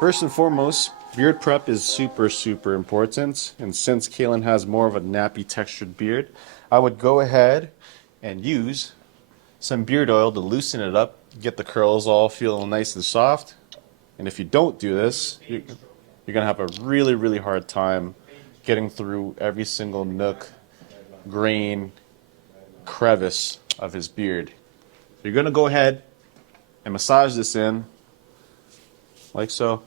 First and foremost, beard prep is super important. And since Kalen has more of a nappy textured beard, I would go ahead and use some beard oil to loosen it up, get the curls all feeling nice and soft. And if you don't do this, you're going to have a really hard time getting through every single nook, grain, crevice of his beard. You're going to go ahead and massage this in like so.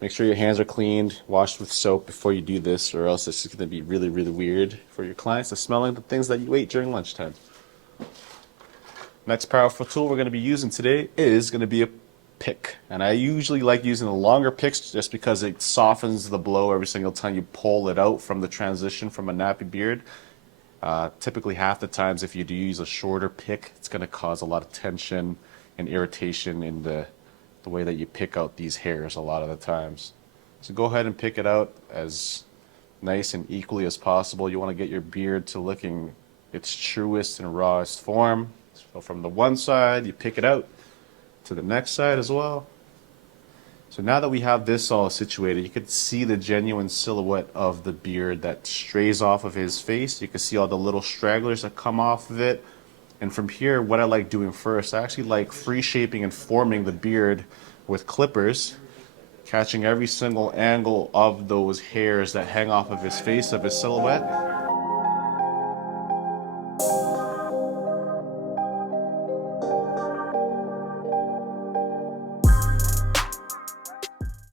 Make sure your hands are cleaned, washed with soap before you do this, or else it's going to be really weird for your clients to smelling the things that you ate during lunchtime. Next powerful tool we're going to be using today is going to be a pick. And I usually like using the longer picks just because it softens the blow every single time you pull it out from the transition from a nappy beard. Typically half the times if you do use a shorter pick, it's going to cause a lot of tension and irritation in the way that you pick out these hairs a lot of the times. So go ahead and pick it out as nice and equally as possible. You want to get your beard to looking its truest and rawest form. So from the one side, you pick it out to the next side as well. So now that we have this all situated, you can see the genuine silhouette of the beard that strays off of his face. You can see all the little stragglers that come off of it. And from here, what I like doing first, I actually like free shaping and forming the beard with clippers, catching every single angle of those hairs that hang off of his face, of his silhouette.